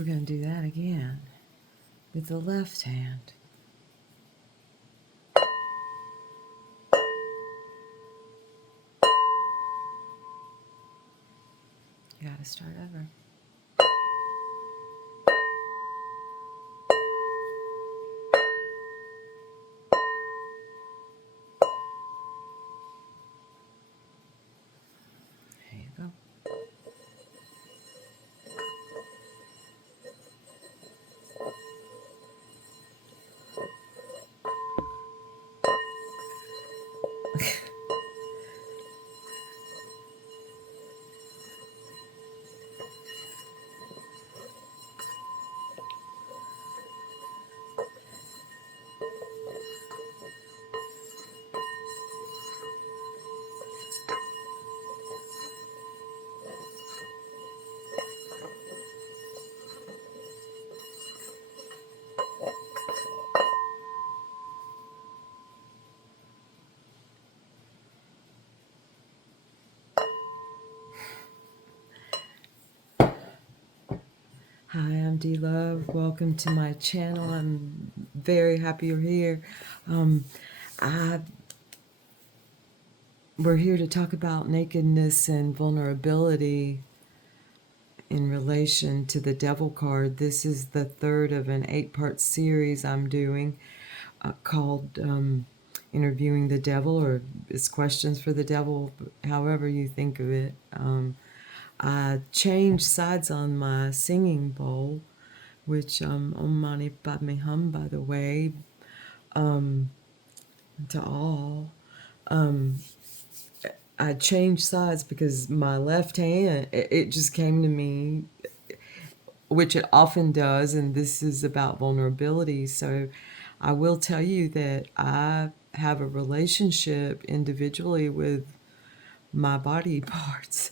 We're going to do that again with the left hand. You got to start over. There you go. Hi, I'm D Love. Welcome to my channel. I'm very happy you're here. We're here to talk about nakedness and vulnerability in relation to the Devil card. This is the third of an 8-part series I'm doing called Interviewing the Devil, or it's Questions for the Devil, however you think of it. I changed sides on my singing bowl, which Om Mani Padme Hum, by the way, to all. I changed sides because my left hand, it just came to me, which it often does, and this is about vulnerability. So I will tell you that I have a relationship individually with my body parts.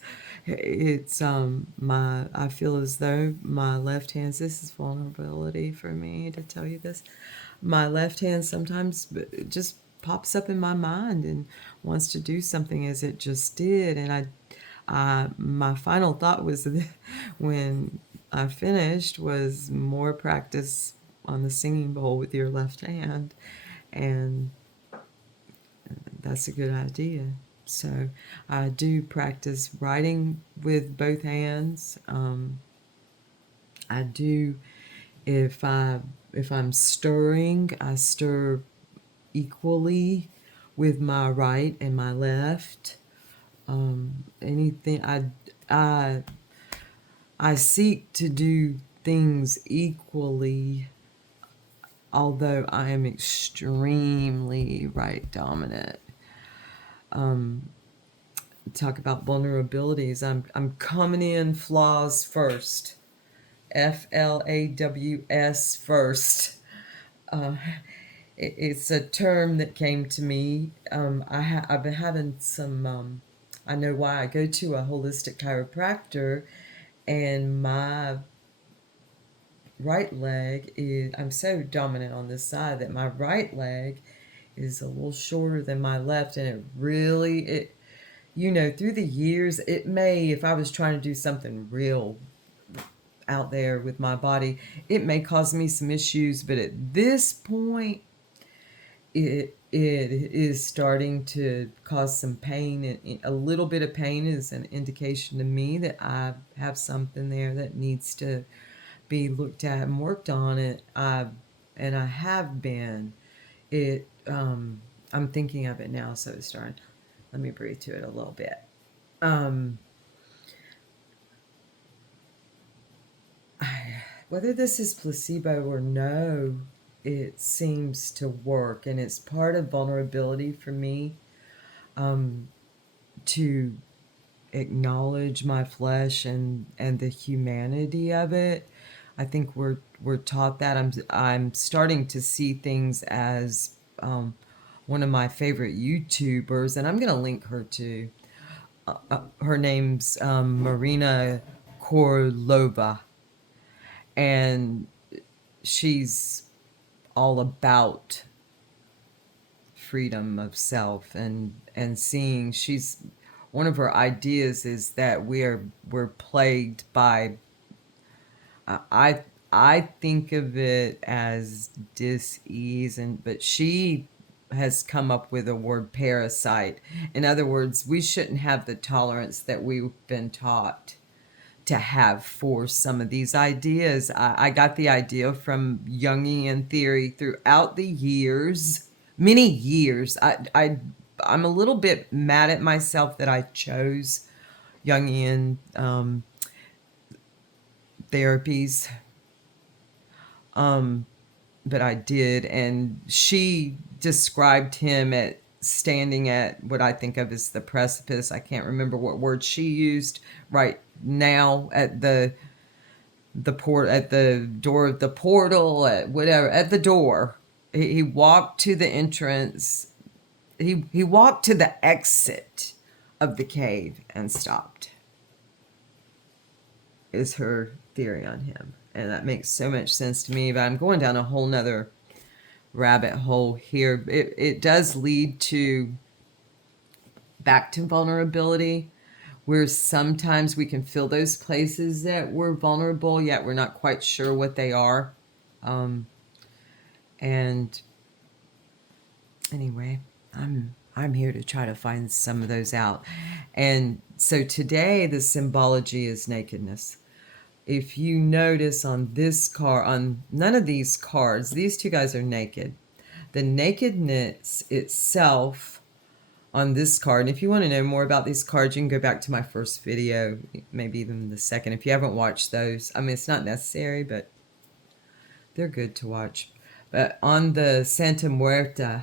It's I feel as though my left hand, this is vulnerability for me to tell you this. My left hand sometimes just pops up in my mind and wants to do something, as it just did. And my final thought was when I finished was more practice on the singing bowl with your left hand, and that's a good idea. So I do practice writing with both hands. I do, if I'm stirring, I stir equally with my right and my left. Anything I seek to do things equally, although I am extremely right dominant. Talk about vulnerabilities. I'm coming in flaws first. FLAWS first. It's a term that came to me. I've been having some. I know why. I go to a holistic chiropractor, and my right leg is. I'm so dominant on this side that my right leg is a little shorter than my left, and it through the years, it may, if I was trying to do something real out there with my body, it may cause me some issues, but at this point, it is starting to cause some pain, and a little bit of pain is an indication to me that I have something there that needs to be looked at and worked on. And I have been. I'm thinking of it now, so it's starting. Let me breathe to it a little bit. Whether this is placebo or no, it seems to work, and it's part of vulnerability for me, to acknowledge my flesh and the humanity of it. I think we're taught that. I'm starting to see things as one of my favorite YouTubers, and I'm going to link her to. Her name's Marina Korlova, and she's all about freedom of self and seeing. She's one of her ideas is that we're plagued by, I I think of it as dis-ease, but she has come up with a word parasite. In other words, we shouldn't have the tolerance that we've been taught to have for some of these ideas. I got the idea from Jungian theory throughout the years, many years. I'm a little bit mad at myself that I chose Jungian therapies, but I did. And she described him at standing at what I think of as the precipice. I can't remember what word she used right now, at the at the door of the portal, at whatever, at the door. He walked to the entrance. He walked to the exit of the cave and stopped, is her theory on him. And that makes so much sense to me, but I'm going down a whole nother rabbit hole here. It does lead to back to vulnerability, where sometimes we can feel those places that we're vulnerable, yet we're not quite sure what they are. And anyway, I'm here to try to find some of those out. And so today the symbology is nakedness. If you notice on this card, on none of these cards, these two guys are naked. The nakedness itself on this card, and if you want to know more about these cards, you can go back to my first video, maybe even the second, if you haven't watched those. I mean, it's not necessary, but they're good to watch. But on the Santa Muerte,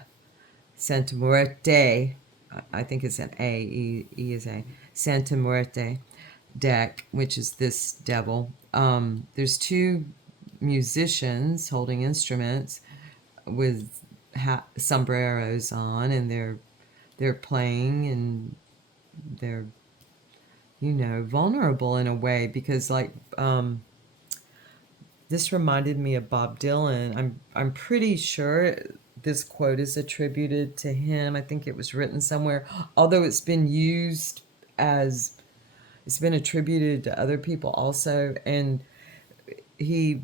I think it's an A, E is A, Santa Muerte deck, which is this devil. There's two musicians holding instruments with sombreros on, and they're playing, and they're, you know, vulnerable in a way, because like this reminded me of Bob Dylan. I'm pretty sure this quote is attributed to him. I think it was written somewhere, although it's been used as, it's been attributed to other people also. And it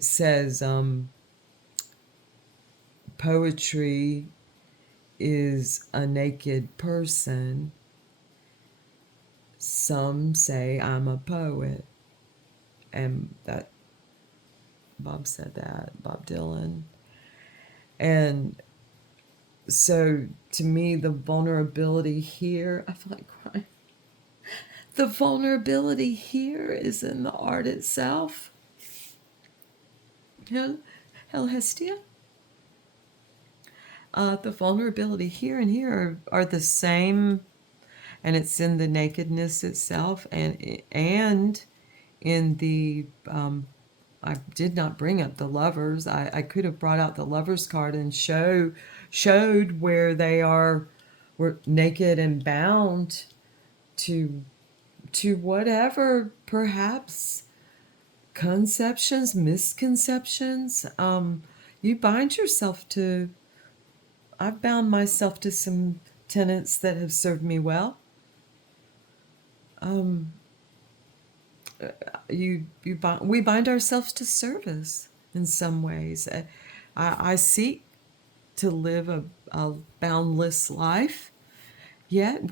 says, poetry is a naked person. Some say I'm a poet. And that, Bob said that, Bob Dylan. And so to me, the vulnerability here, I feel like crying. The vulnerability here is in the art itself. Hell, Hestia. The vulnerability here and here are the same, and it's in the nakedness itself, and in the I did not bring up the lovers. I could have brought out the lovers card and showed where they were naked and bound to whatever, perhaps conceptions, misconceptions. You bind yourself to, I've bound myself to some tenets that have served me well. We bind ourselves to service in some ways. I seek to live a boundless life, yet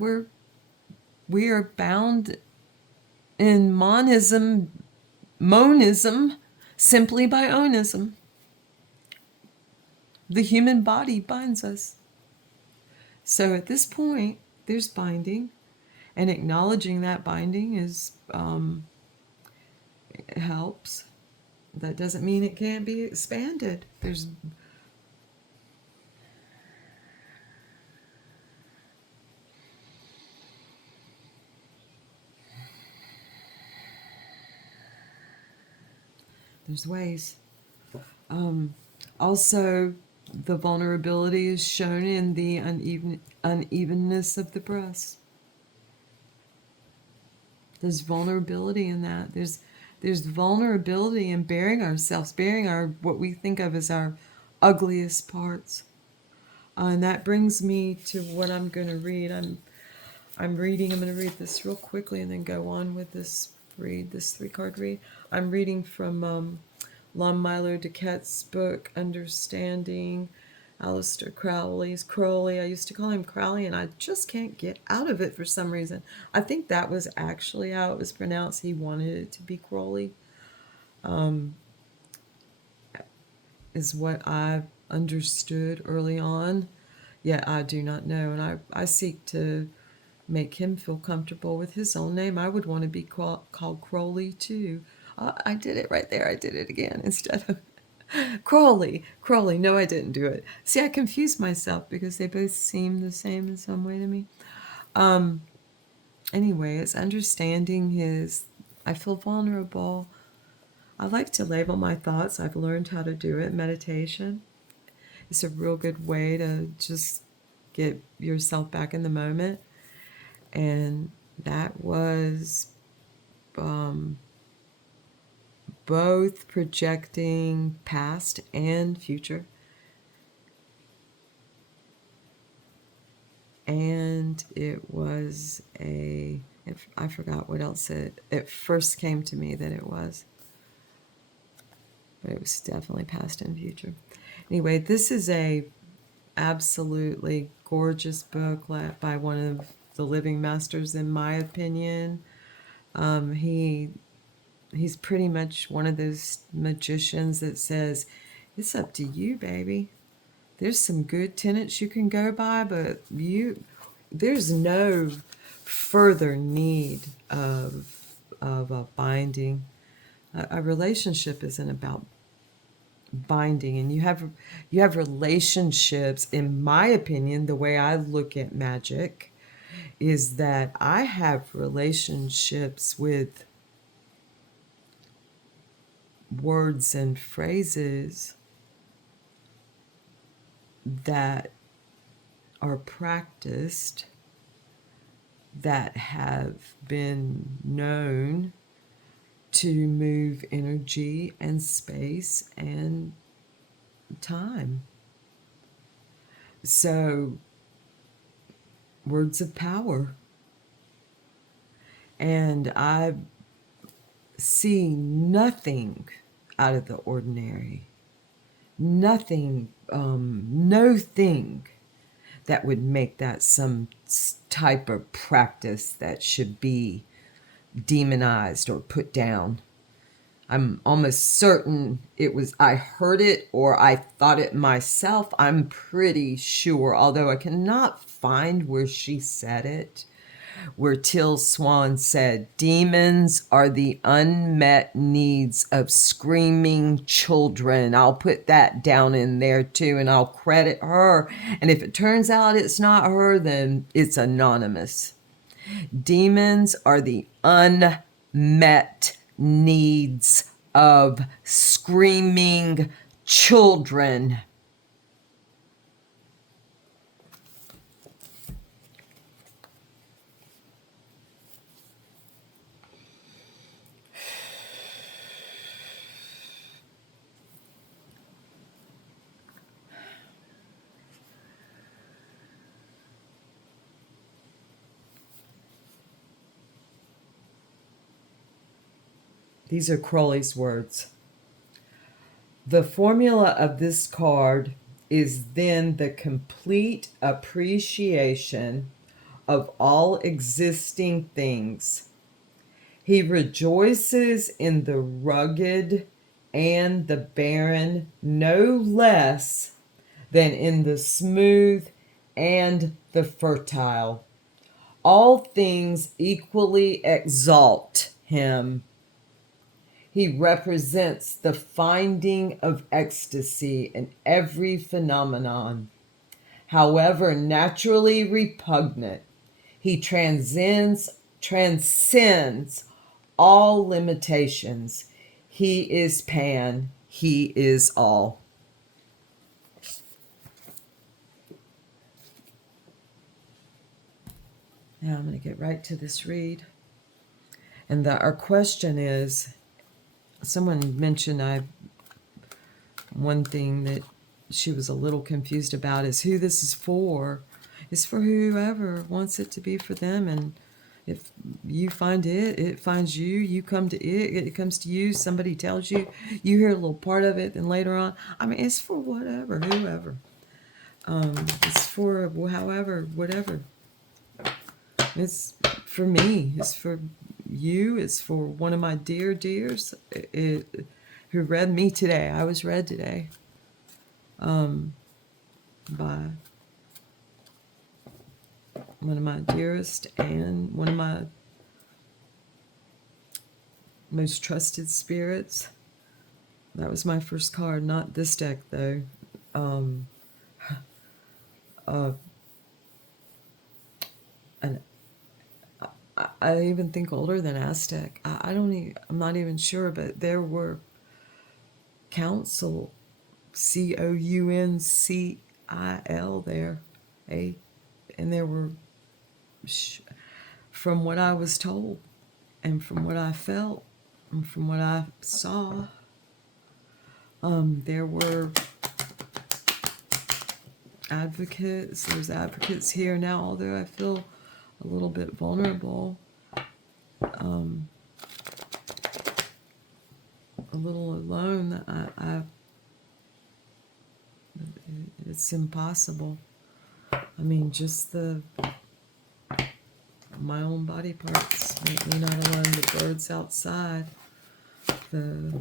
we are bound in monism, simply by onism. The human body binds us. So at this point, there's binding, and acknowledging that binding is it helps. That doesn't mean it can't be expanded. There's ways. Also, the vulnerability is shown in the unevenness of the breasts. There's vulnerability in that. There's vulnerability in bearing our what we think of as our ugliest parts. And that brings me to what I'm going to read. I'm going to read this real quickly and then go on with this read this 3-card read. I'm reading from Lon Milo DuQuette's book, Understanding Aleister Crowley. I used to call him Crowley, and I just can't get out of it for some reason. I think that was actually how it was pronounced. He wanted it to be Crowley, is what I understood early on. Yet I do not know, and I seek to make him feel comfortable with his own name. I would want to be called Crowley too. I did it right there. I did it again instead of Crowley. Crowley. No, I didn't do it. See, I confused myself because they both seem the same in some way to me. Anyway, it's understanding his. I feel vulnerable. I like to label my thoughts. I've learned how to do it. Meditation. It's a real good way to just get yourself back in the moment. And that was both projecting past and future. And it was I forgot what else it first came to me that it was. But it was definitely past and future. Anyway, this is a absolutely gorgeous book by one of the living masters, in my opinion. He's pretty much one of those magicians that says, it's up to you, baby. There's some good tenets you can go by, but there's no further need of a binding. A relationship isn't about binding, and you have relationships. In my opinion, the way I look at magic is that I have relationships with words and phrases that are practiced, that have been known to move energy and space and time. So, words of power. And I see nothing out of the ordinary. Nothing, no thing that would make that some type of practice that should be demonized or put down. I'm almost certain I heard it or I thought it myself. I'm pretty sure, although I cannot find where she said it, where Till Swan said, demons are the unmet needs of screaming children. I'll put that down in there too, and I'll credit her. And if it turns out it's not her, then it's anonymous. Demons are the unmet needs of screaming children. These are Crowley's words. The formula of this card is then the complete appreciation of all existing things. He rejoices in the rugged and the barren no less than in the smooth and the fertile. All things equally exalt him. He represents the finding of ecstasy in every phenomenon. However naturally repugnant, he transcends all limitations. He is Pan. He is all. Now I'm going to get right to this read. And our question is, someone mentioned one thing that she was a little confused about is who this is for. It's for whoever wants it to be for them, and If you find it, it finds you. You come to it, it comes to you. Somebody tells you, you hear a little part of it, then later on, I mean, it's for whatever, whoever. It's for however, whatever. It's for me. It's for you. It's for one of my dear dears who read me today. I was read today by one of my dearest and one of my most trusted spirits. That was my first card, not this deck though. And I even think older than Aztec. I'm not even sure, but there were council, Council there, and there were, from what I was told, and from what I felt, and from what I saw, there were advocates. There's advocates here now, although I feel a little bit vulnerable, a little alone. It's impossible. I mean, just my own body parts make me not alone. The birds outside, the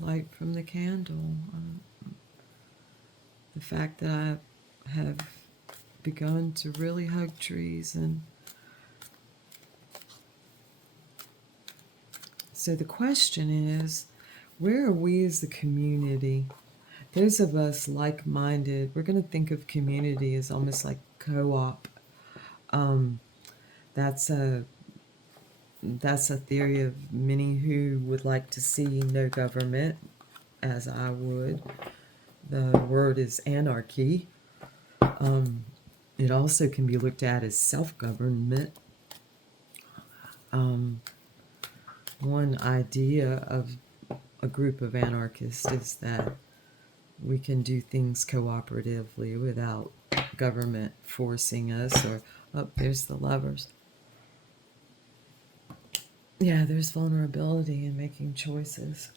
light from the candle, the fact that I have begun to really hug trees. And so the question is, where are we as the community? Those of us like-minded, we're going to think of community as almost like co-op. That's a theory of many who would like to see no government, as I would. The word is anarchy. It also can be looked at as self-government. One idea of a group of anarchists is that we can do things cooperatively without government forcing us, or, oh, there's the lovers. Yeah, there's vulnerability in making choices.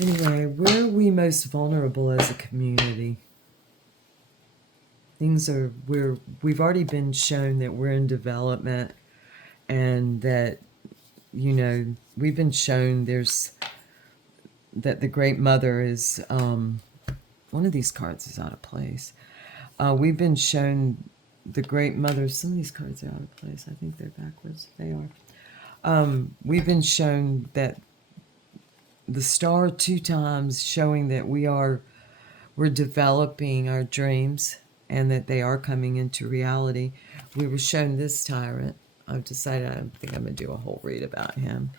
Anyway, where are we most vulnerable as a community? We've already been shown that we're in development, and that, we've been shown that the Great Mother is, one of these cards is out of place. We've been shown the Great Mother, some of these cards are out of place. I think they're backwards. They are. We've been shown that the star 2 times, showing that we're developing our dreams and that they are coming into reality. We were shown this tyrant. I've decided I think I'm going to do a whole read about him.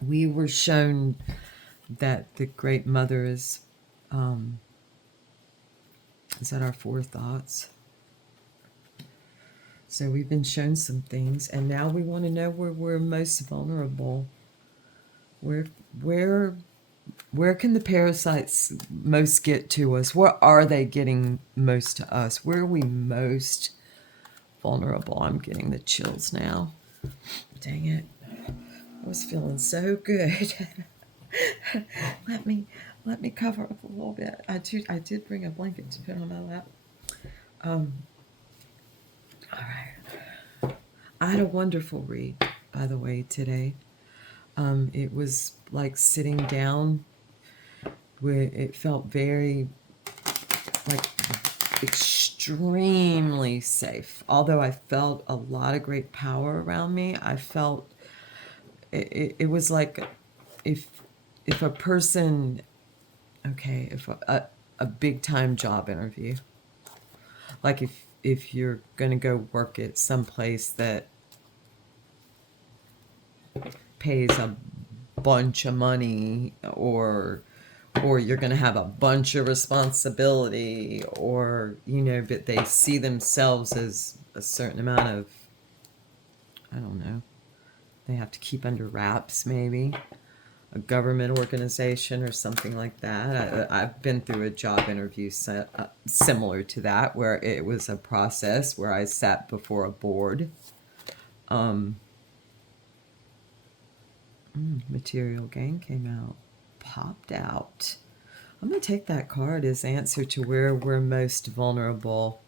We were shown that the Great Mother is that our forethoughts? So we've been shown some things, and now we want to know where we're most vulnerable. Where can the parasites most get to us? Where are they getting most to us? Where are we most vulnerable? I'm getting the chills now. Dang it. I was feeling so good. Let me cover up a little bit. I did bring a blanket to put on my lap. All right. I had a wonderful read, by the way, today. It was like sitting down where it felt very, like, extremely safe. Although I felt a lot of great power around me, I felt it was like if a person, okay, if a big time job interview, like if you're going to go work at some place that pays a bunch of money, or you're going to have a bunch of responsibility, or but they see themselves as a certain amount of, I don't know, they have to keep under wraps, maybe a government organization or something like that. I've been through a job interview similar to that, where it was a process where I sat before a board. Material gain came out, popped out. I'm going to take that card as answer to where we're most vulnerable,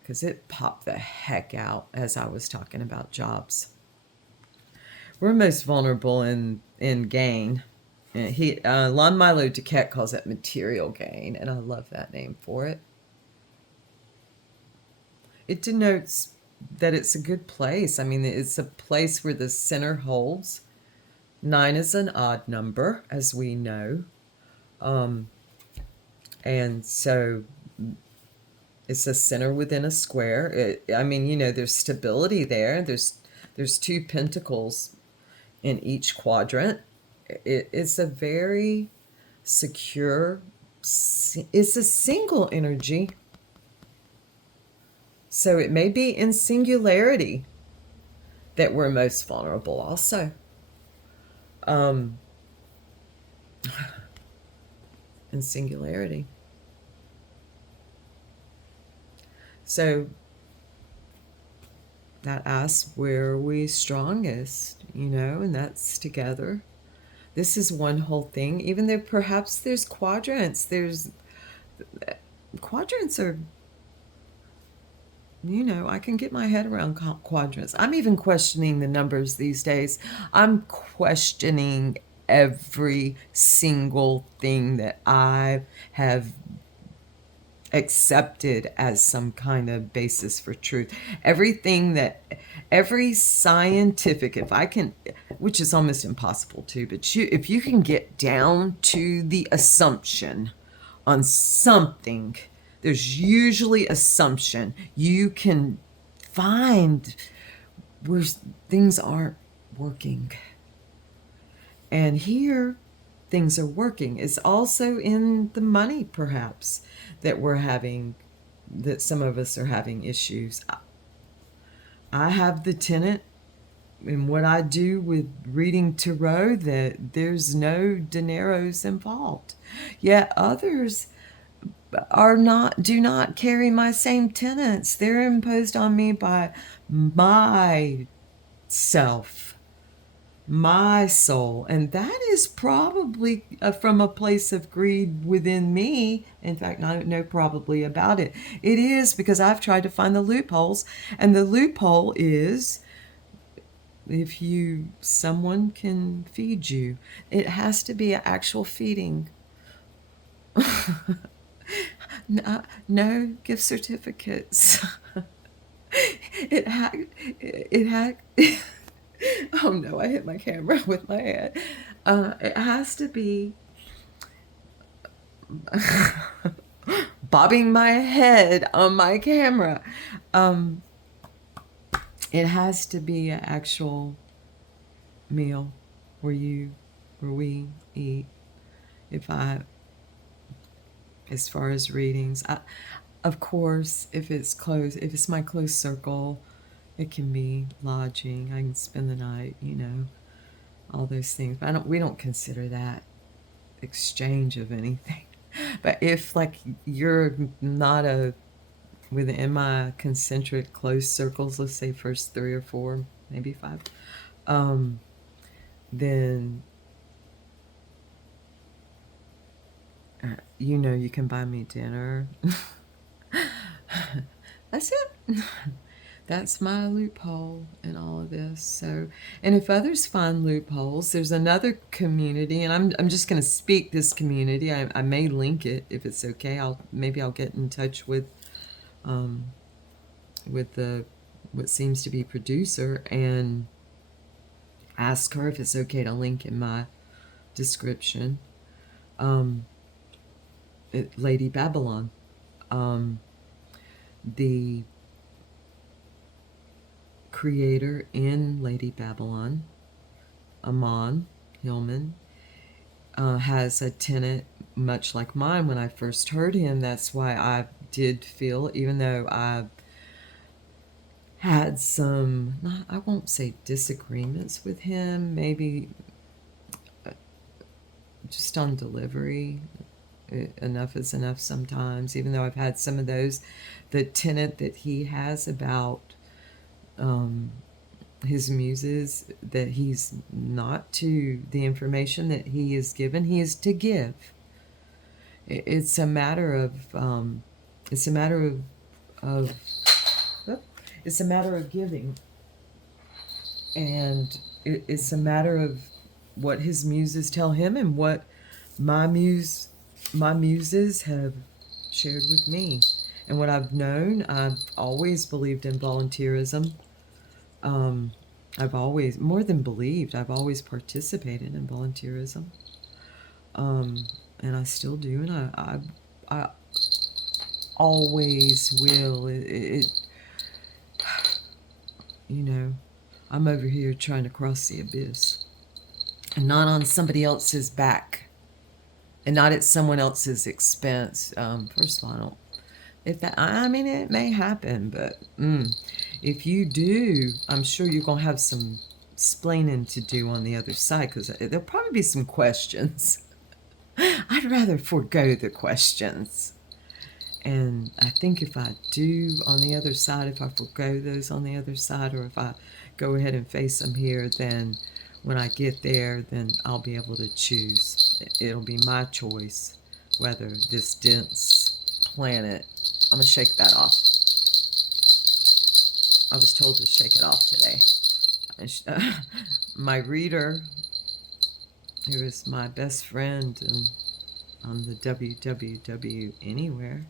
because it popped the heck out as I was talking about jobs. We're most vulnerable in gain. Lon Milo DuQuette calls it material gain, and I love that name for it. It denotes that it's a good place. I mean, it's a place where the center holds. 9 is an odd number, as we know. And so it's a center within a square. There's stability there. There's 2 pentacles in each quadrant. It's a very secure, it's a single energy. So it may be in singularity that we're most vulnerable also. In singularity. So that asks where are we strongest, and that's together. This is one whole thing, even though perhaps there's quadrants. Quadrants are, I can get my head around quadrants. I'm even questioning the numbers these days. I'm questioning every single thing that I have accepted as some kind of basis for truth. Every scientific, if I can, which is almost impossible to, but if you can get down to the assumption on something, there's usually assumption. You can find where things aren't working. And here, things are working. It's also in the money, perhaps, that some of us are having issues. I have the tenet in what I do with reading tarot that there's no dineros involved. Yet others do not carry my same tenets. They're imposed on me by my self, my soul, and that is probably from a place of greed within me. In fact, I don't know probably about it. It is, because I've tried to find the loopholes, and the loophole is if someone can feed you, it has to be an actual feeding. No gift certificates. It oh no, I hit my camera with my hand. It has to be bobbing my head on my camera. It has to be an actual meal where we eat. As far as readings, of course, if it's my close circle, it can be lodging. I can spend the night, all those things. But we don't consider that exchange of anything. But if you're not within my concentric close circles, let's say first 3 or 4, maybe 5, then you can buy me dinner. That's it. That's my loophole in all of this. So, and if others find loopholes, there's another community, and I'm just going to speak this community. I may link it if it's okay. Maybe I'll get in touch with the what seems to be producer and ask her if it's okay to link in my description. Lady Babylon, the creator in Lady Babylon, Amon Hillman, has a tenet much like mine. When I first heard him, that's why I did feel, even though I had some, I won't say disagreements with him, maybe just on delivery. Enough is enough sometimes, even though I've had some of those. The tenet that he has about um, his muses, that he's not to the information that he is given, he is to give. It's a matter of, it's a matter of, it's a matter of giving. And it's a matter of what his muses tell him and what my muses have shared with me. And what I've known, I've always believed in volunteerism. I've always, more than believed, I've always participated in volunteerism. And I still do, and I always will. You know, I'm over here trying to cross the abyss, and not on somebody else's back, and not at someone else's expense. First of all, I don't. If that, I mean, it may happen, but if you do, I'm sure you're gonna have some splaining to do on the other side, because there'll probably be some questions. I'd rather forego the questions. And I think if I do on the other side, if I forego those on the other side, or if I go ahead and face them here, then when I get there, then I'll be able to choose. It'll be my choice whether this dense planet, I'm going to shake that off. I was told to shake it off today. My reader, who is my best friend and on the www anywhere,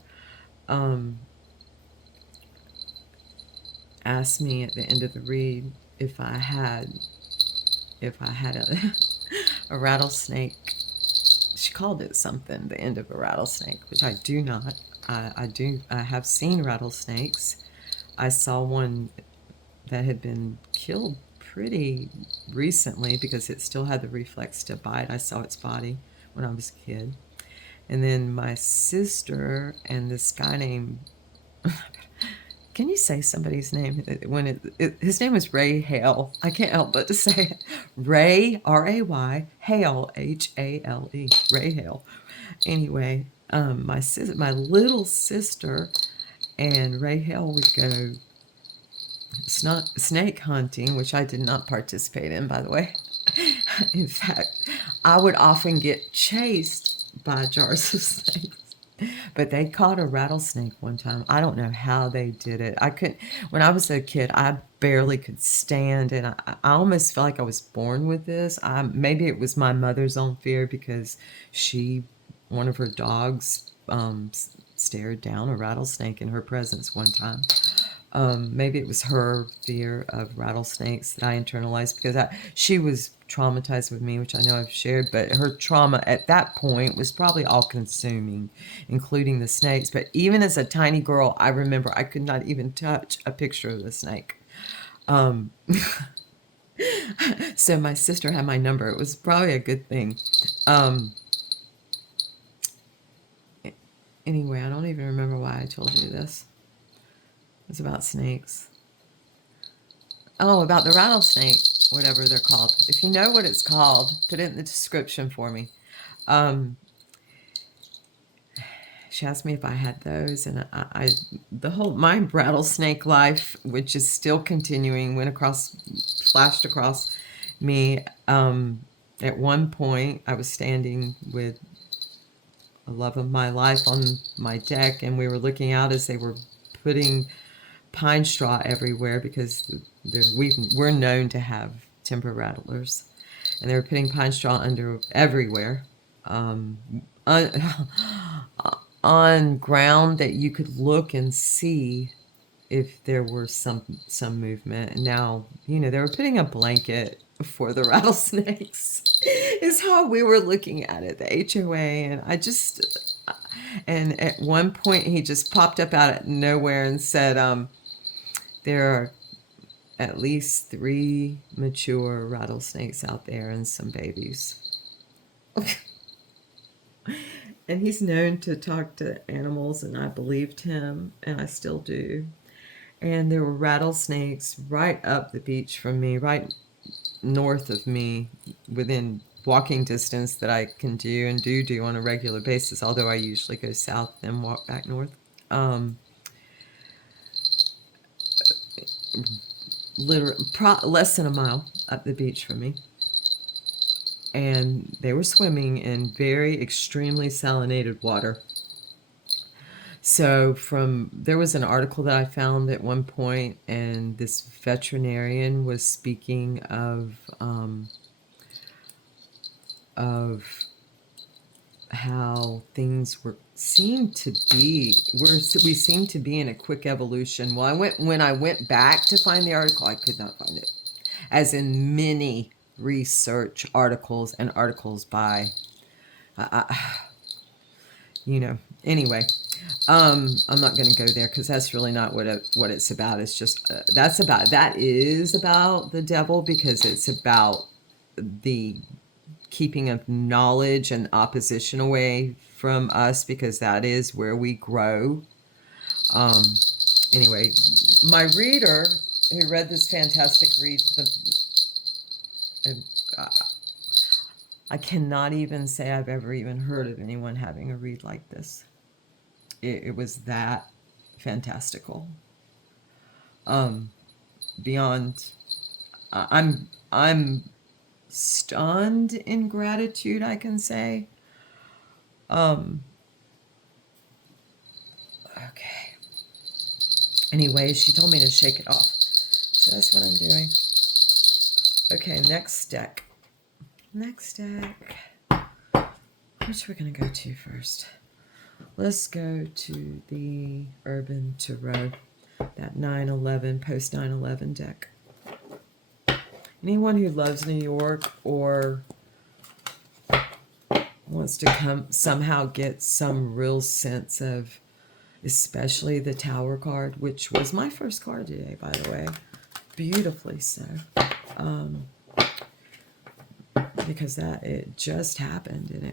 asked me at the end of the read if I had a rattlesnake. She called it something, the end of a rattlesnake, which I do not. I have seen rattlesnakes. I saw one that had been killed pretty recently because it still had the reflex to bite. I saw its body when I was a kid. And then my sister and this guy named, can you say somebody's name? His name is Ray Hale. I can't help but to say it. Ray, R-A-Y, Hale, H-A-L-E, Ray Hale. Anyway, my little sister and Ray Hale would go snake hunting, which I did not participate in, by the way. In fact, I would often get chased by jars of snakes. But they caught a rattlesnake one time. I don't know how they did it. I couldn't. When I was a kid, I barely could stand, and I almost felt like I was born with this. Maybe it was my mother's own fear because one of her dogs, stared down a rattlesnake in her presence one time. Maybe it was her fear of rattlesnakes that I internalized, because she was traumatized with me, which I know I've shared, but her trauma at that point was probably all consuming, including the snakes. But even as a tiny girl, I remember I could not even touch a picture of the snake. So my sister had my number. It was probably a good thing. Anyway, I don't even remember why I told you this. It's about snakes. Oh, about the rattlesnake, whatever they're called. If you know what it's called, put it in the description for me. She asked me if I had those, and my rattlesnake life, which is still continuing, flashed across me. At one point, I was standing with the love of my life on my deck, and we were looking out as they were putting pine straw everywhere, because we're known to have timber rattlers, and they were putting pine straw under everywhere, on ground that you could look and see if there were some movement. And now, they were putting a blanket for the rattlesnakes is how we were looking at it, the HOA. And at one point he just popped up out of nowhere and said, there are at least 3 mature rattlesnakes out there and some babies. And he's known to talk to animals, and I believed him, and I still do. and there were rattlesnakes right up the beach from me, right north of me, within walking distance that I can do and do on a regular basis, although I usually go south and walk back north. Um, less than a mile up the beach from me. And they were swimming in very extremely salinated water. So there was an article that I found at one point, and this veterinarian was speaking of how things we seem to be in a quick evolution. Well, when I went back to find the article, I could not find it, as in many research articles and articles by anyway. I'm not going to go there because that's really not what it's about. It's just that is about the devil, because it's about the keeping of knowledge and opposition away from us, because that is where we grow. Anyway, my reader who read this fantastic I cannot even say I've ever even heard of anyone having a read like this. It was that fantastical. Beyond, I'm stunned in gratitude, I can say. Okay. Anyway, she told me to shake it off, so that's what I'm doing. Okay, next deck. Which we're going to go to first? Let's go to the Urban Tarot, that 9/11, post 9/11 deck. Anyone who loves New York or wants to somehow get some real sense of, especially the Tower card, which was my first card today, by the way, beautifully so, because it just happened, and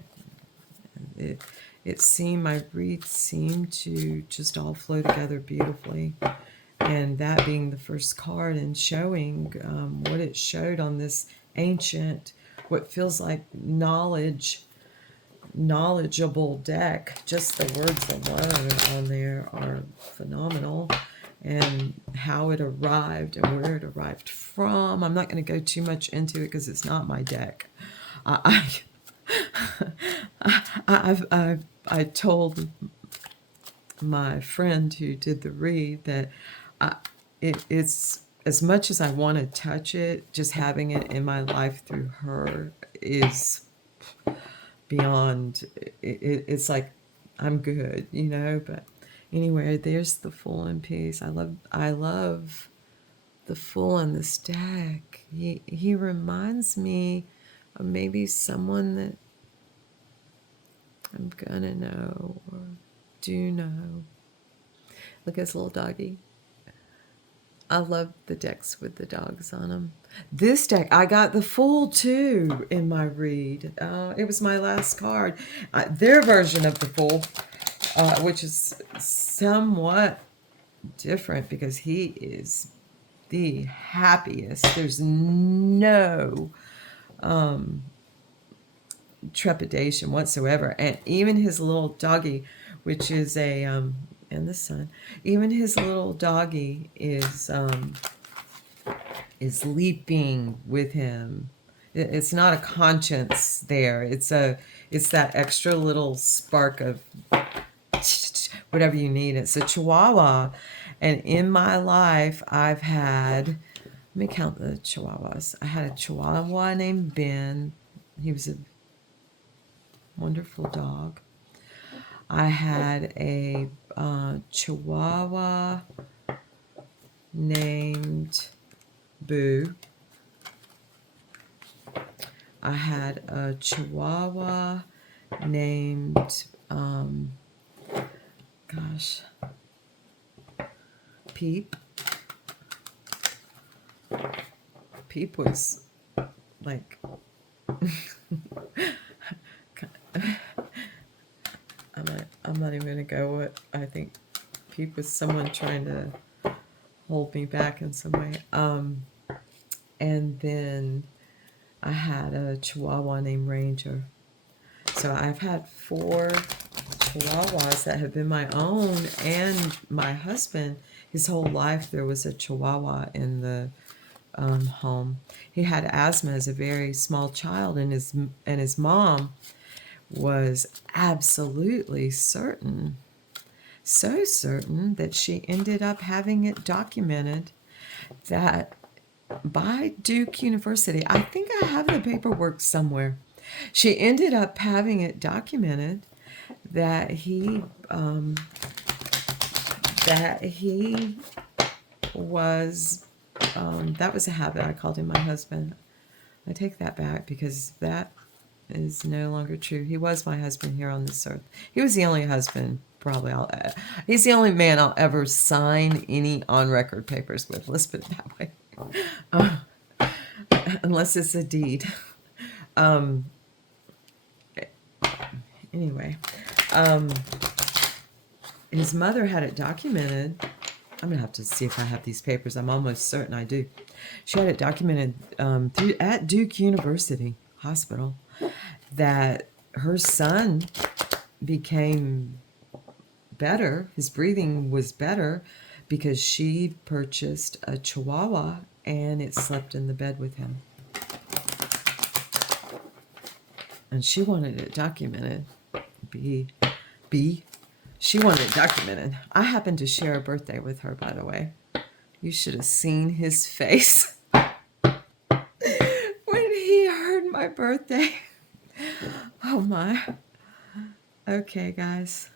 my reads seemed to just all flow together beautifully. And that being the first card, and showing what it showed on this ancient, what feels like knowledgeable deck. Just the words alone on there are phenomenal, and how it arrived and where it arrived from. I'm not going to go too much into it because it's not my deck. I told my friend who did the read that it's, as much as I want to touch it, just having it in my life through her is beyond. It's like I'm good, But anyway, there's the Fool in Peace. I love the Fool in this deck. He reminds me of maybe someone that I'm gonna know or do know. Look at his little doggy. I love the decks with the dogs on them. This deck, I got the Fool too in my read. It was my last card. Their version of the Fool, which is somewhat different because he is the happiest. There's no trepidation whatsoever. And even his little doggy, which is and the sun, even his little doggy is leaping with him. It's not a conscience there. It's that extra little spark of whatever you need. It's a Chihuahua. And in my life, I've had, let me count the Chihuahuas. I had a Chihuahua named Ben. He was a wonderful dog. I had a Chihuahua named Boo. I had a Chihuahua named, Peep. Peep was like, I'm not even going to go what I think. Peep was someone trying to hold me back in some way. And then I had a Chihuahua named Ranger. So I've had 4 Chihuahuas that have been my own, and my husband, his whole life there was a Chihuahua in the home. He had asthma as a very small child, and his mom was absolutely certain, so certain that she ended up having it documented that by Duke University, I think I have the paperwork somewhere. She ended up having it documented that he was that was a habit. I called him my husband. I take that back because that is no longer true. He was my husband here on this earth. He was the only husband probably he's the only man I'll ever sign any on record papers with. Let's put it that way. Unless it's a deed. Anyway, his mother had it documented. I'm gonna have to see if I have these papers. I'm almost certain I do. She had it documented at Duke University Hospital that her son became better. His breathing was better because she purchased a Chihuahua and it slept in the bed with him. And she wanted it documented. She wanted it documented. I happened to share a birthday with her, by the way. You should have seen his face when he heard my birthday. Oh my. Okay, guys.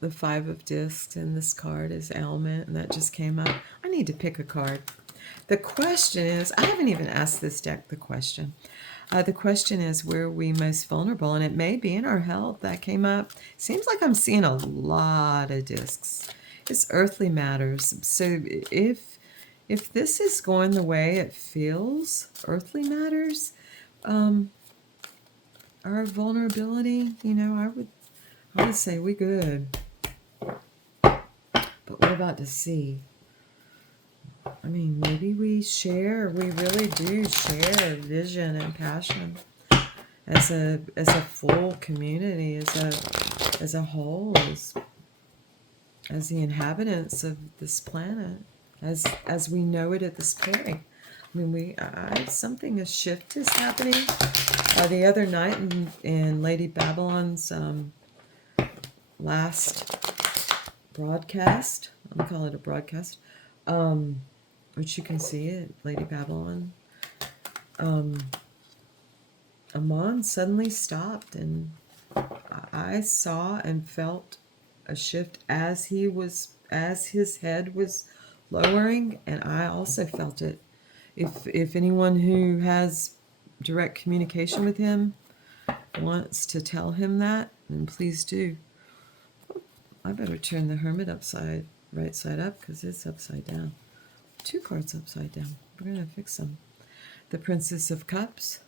The 5 of discs and this card is ailment, and that just came up. I need to pick a card. The question is, I haven't even asked this deck the question. The question is, where are we most vulnerable? And it may be in our health. That came up. Seems like I'm seeing a lot of discs. It's earthly matters. So if this is going the way it feels, earthly matters, our vulnerability, I would say we good. But we're about to see. I mean, maybe we really do share vision and passion as a full community, as a whole, as the inhabitants of this planet, as we know it at this point. I mean, a shift is happening. The other night in Lady Babylon's last broadcast, I'm gonna call it a broadcast, which you can see it, Lady Babylon, Amon suddenly stopped, and I saw and felt a shift as his head was lowering, and I also felt it. If anyone who has direct communication with him wants to tell him that, then please do. I better turn the Hermit right side up, because it's upside down. 2 cards upside down. We're going to fix them. The Princess of Cups.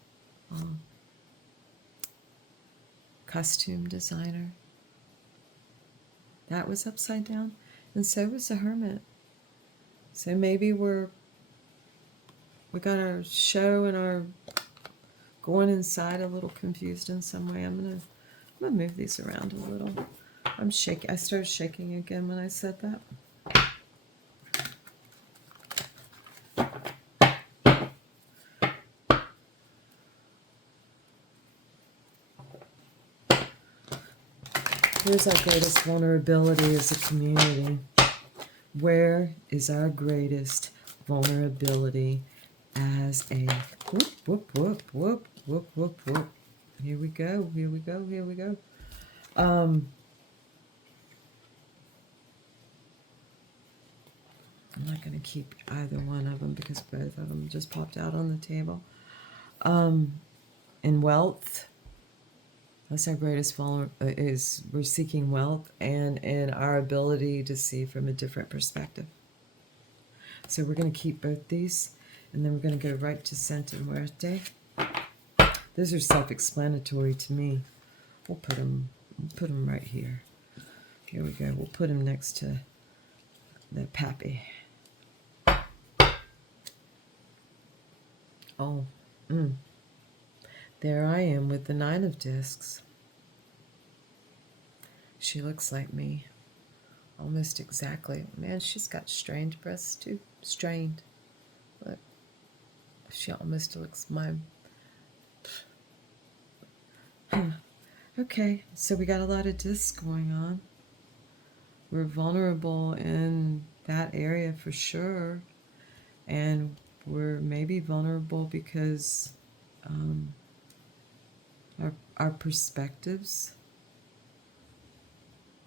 Costume designer. That was upside down. And so was the Hermit. So maybe we got our show and our going inside a little confused in some way. I'm gonna move these around a little. I'm shaking. I started shaking again when I said that. Here's our greatest vulnerability as a community. Where is our greatest vulnerability as a whoop, whoop, whoop, whoop, whoop, whoop, whoop. Here we go, here we go, here we go. I'm not going to keep either one of them because both of them just popped out on the table. In wealth, that's our greatest vulnerability, is we're seeking wealth and in our ability to see from a different perspective. So we're going to keep both these, and then we're going to go right to Santa Muerte. Those are self-explanatory to me. We'll put them right here. Here we go. We'll put them next to the Pappy. Oh, mm, there I am with the Nine of Discs. She looks like me. Almost exactly. Man, she's got strained breasts too. Strained. Look. She almost looks my... Okay, so we got a lot of discs going on. We're vulnerable in that area for sure. And we're maybe vulnerable because um, our perspectives,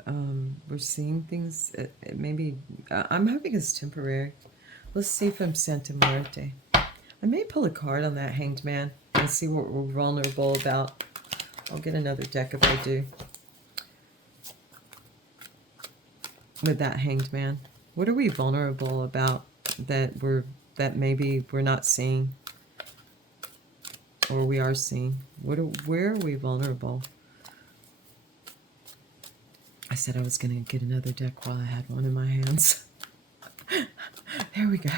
we're seeing things, maybe, I'm hoping it's temporary. Let's see if I'm Santa Muerte. I may pull a card on that Hanged Man and see what we're vulnerable about. I'll get another deck if I do. With that Hanged Man. What are we vulnerable about that maybe we're not seeing? Or we are seeing? Where are we vulnerable? I said I was going to get another deck while I had one in my hands. There we go.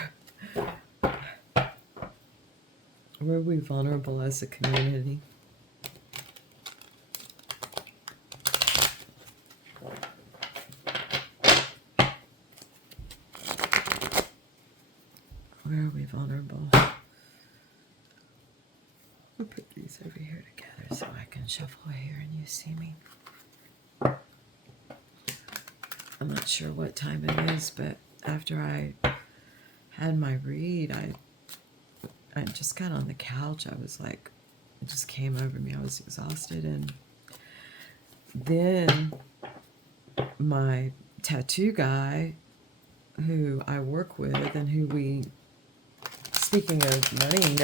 Where are we vulnerable as a community? Where are we vulnerable? I'll put these over here together so I can shuffle here and you see me. I'm not sure what time it is, but after I had my read, I just got on the couch. I was like, it just came over me. I was exhausted. And then my tattoo guy, who I work with and who we, speaking of money,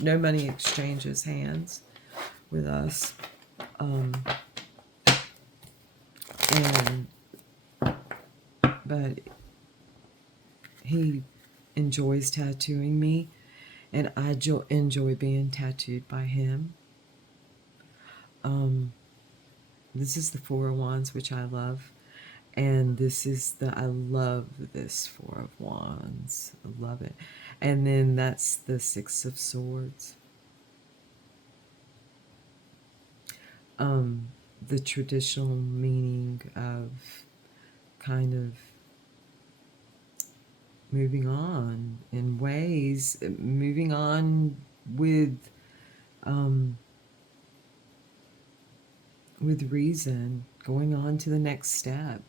no money exchanges hands with us. But he enjoys tattooing me, and I enjoy being tattooed by him. This is the Four of Wands, which I love. And this is I love this Four of Wands. I love it. And then that's the Six of Swords. The traditional meaning of kind of moving on in ways, moving on with reason, going on to the next step.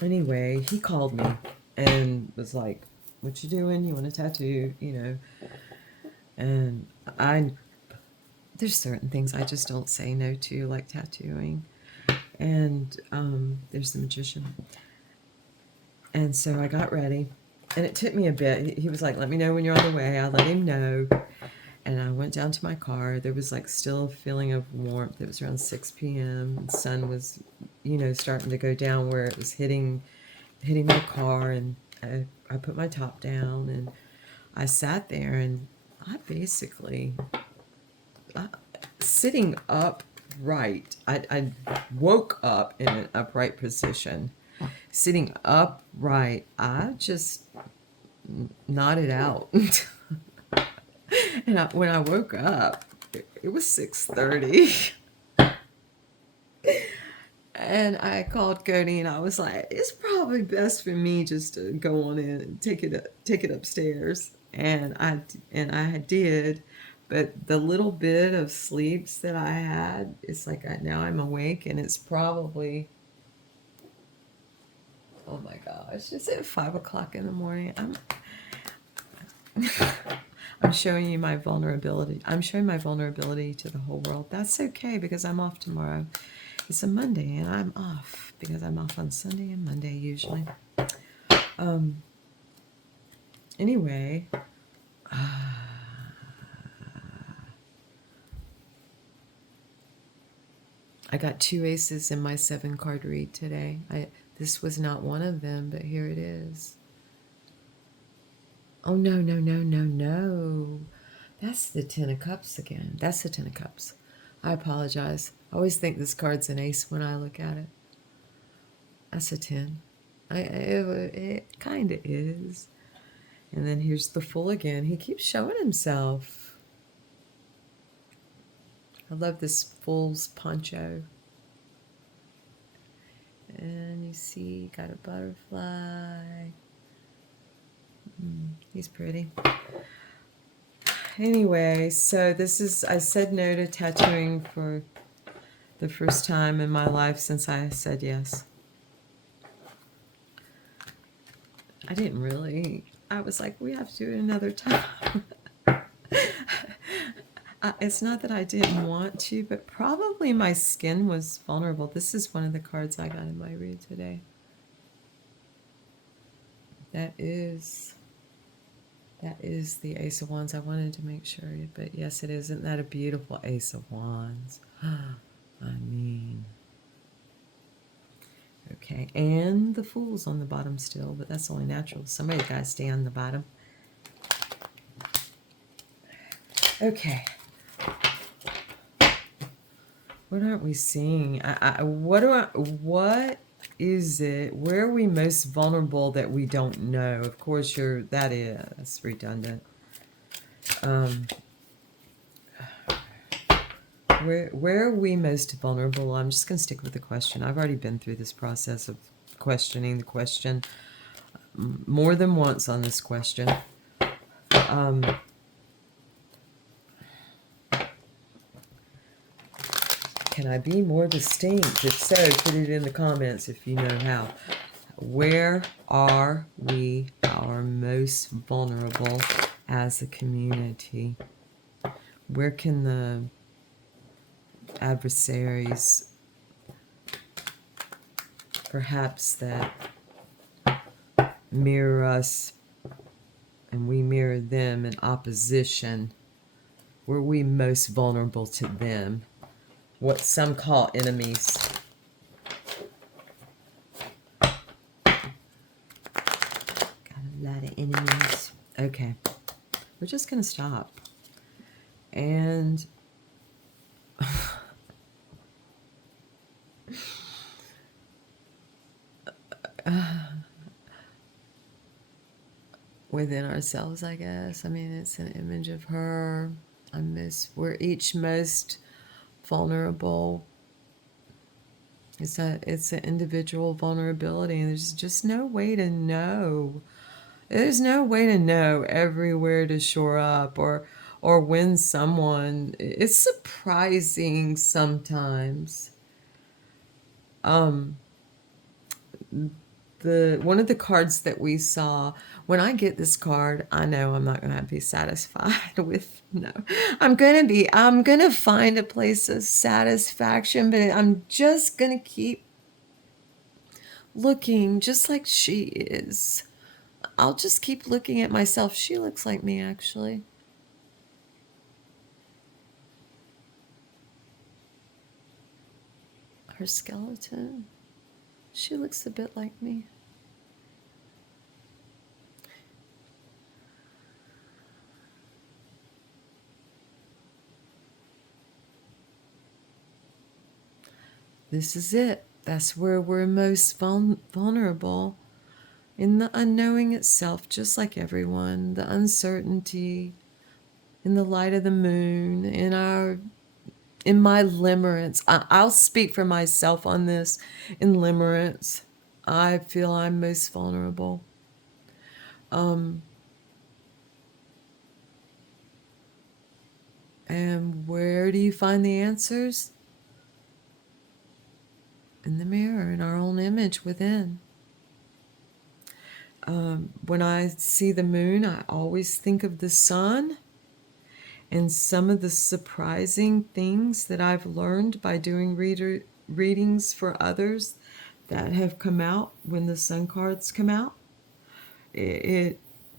Anyway, he called me and was like, what you doing? You want a tattoo? You know. And there's certain things I just don't say no to, like tattooing. And there's the magician. And so I got ready. And it took me a bit. He was like, let me know when you're on the way. I let him know. And I went down to my car. There was like still a feeling of warmth. It was around 6 p.m. The sun was, starting to go down where it was hitting my car. And I put my top down and I sat there and I basically, sitting upright, I woke up in an upright position. Sitting upright, I just nodded out. And when I woke up, it was 6:30. And I called Cody and I was like, it's probably best for me just to go on in and take it upstairs. And I did, but the little bit of sleeps that I had, it's like now I'm awake and it's probably, oh my gosh, is it 5 o'clock in the morning? I'm showing you my vulnerability. I'm showing my vulnerability to the whole world. That's okay because I'm off tomorrow. It's a Monday and I'm off because I'm off on Sunday and Monday usually. Anyway, I got 2 aces in my 7-card read today. This was not one of them, but here it is. Oh, no, no, no, no, no. That's the 10 of Cups again. That's the 10 of Cups. I apologize. I always think this card's an ace when I look at it. That's a 10. It kind of is. And then here's the Fool again. He keeps showing himself. I love this Fool's poncho. And you see, got a butterfly. He's pretty. Anyway, so this is, I said no to tattooing for the first time in my life since I said yes. I didn't really, I was like, we have to do it another time. It's not that I didn't want to, but probably my skin was vulnerable. This is one of the cards I got in my read today. That is the Ace of Wands. I wanted to make sure, but yes, it is. Isn't that a beautiful Ace of Wands? I mean, okay, and the Fool's on the bottom still, but that's only natural. Somebody's got to stay on the bottom. Okay. What aren't we seeing? What is it? Where are we most vulnerable that we don't know? Of course, that's redundant. Where are we most vulnerable? I'm just going to stick with the question. I've already been through this process of questioning the question more than once on this question. Can I be more distinct? If so, put it in the comments if you know how. Where are we our most vulnerable as a community? Where can the adversaries, perhaps that mirror us and we mirror them in opposition, where are we most vulnerable to them? What some call enemies. Got a lot of enemies. Okay. We're just going to stop. And within ourselves, I guess. I mean, it's an image of her. We're each most vulnerable. It's an individual vulnerability, and there's just no way to know. There's no way to know everywhere to shore up or when someone. It's surprising sometimes. One of the cards that we saw, when I get this card, I know I'm not going to be satisfied with, no. I'm going to find a place of satisfaction, but I'm just going to keep looking just like she is. I'll just keep looking at myself. She looks like me, actually. Her skeleton, she looks a bit like me. This is it. That's where we're most vulnerable. In the unknowing itself, just like everyone, the uncertainty, in the light of the moon, in my limerence. I'll speak for myself on this. In limerence, I feel I'm most vulnerable. And where do you find the answers? In the mirror, in our own image within. When I see the moon, I always think of the sun and some of the surprising things that I've learned by doing readings for others that have come out when the sun cards come out.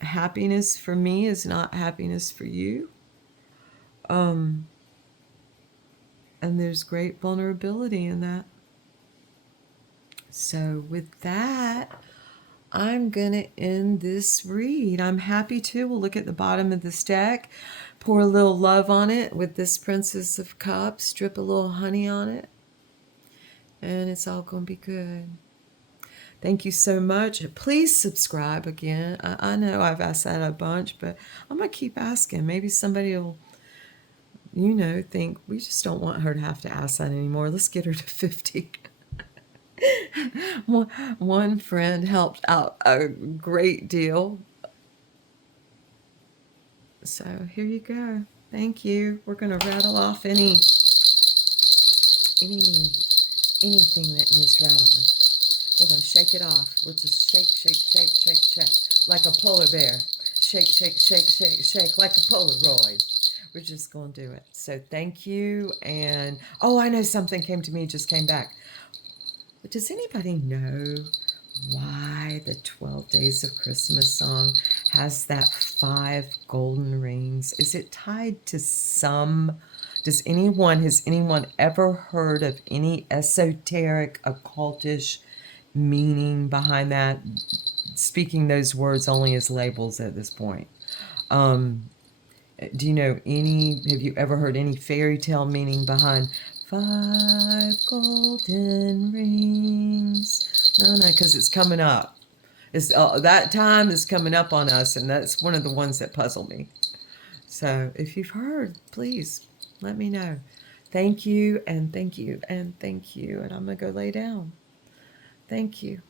Happiness for me is not happiness for you. And there's great vulnerability in that. So with that, I'm going to end this read. I'm happy to. We'll look at the bottom of this deck, pour a little love on it with this Princess of Cups, drip a little honey on it, and it's all going to be good. Thank you so much. Please subscribe again. I know I've asked that a bunch, but I'm going to keep asking. Maybe somebody will, think we just don't want her to have to ask that anymore. Let's get her to 50. One friend helped out a great deal. So here you go. Thank you. We're going to rattle off any anything that needs rattling. We're going to shake it off. We'll just shake, shake, shake, shake, shake, like a polar bear. Shake, shake, shake, shake, shake, like a Polaroid. We're just going to do it. So thank you. And, oh, I know something just came back. But does anybody know why the 12 Days of Christmas song has that 5 golden rings? Is it tied to some? Has anyone ever heard of any esoteric, occultish meaning behind that? Speaking those words only as labels at this point. Do you know have you ever heard any fairy tale meaning behind 5 golden rings? No, because it's coming up. That time is coming up on us, and that's one of the ones that puzzle me. So if you've heard, please let me know. Thank you, and thank you, and thank you. And I'm going to go lay down. Thank you.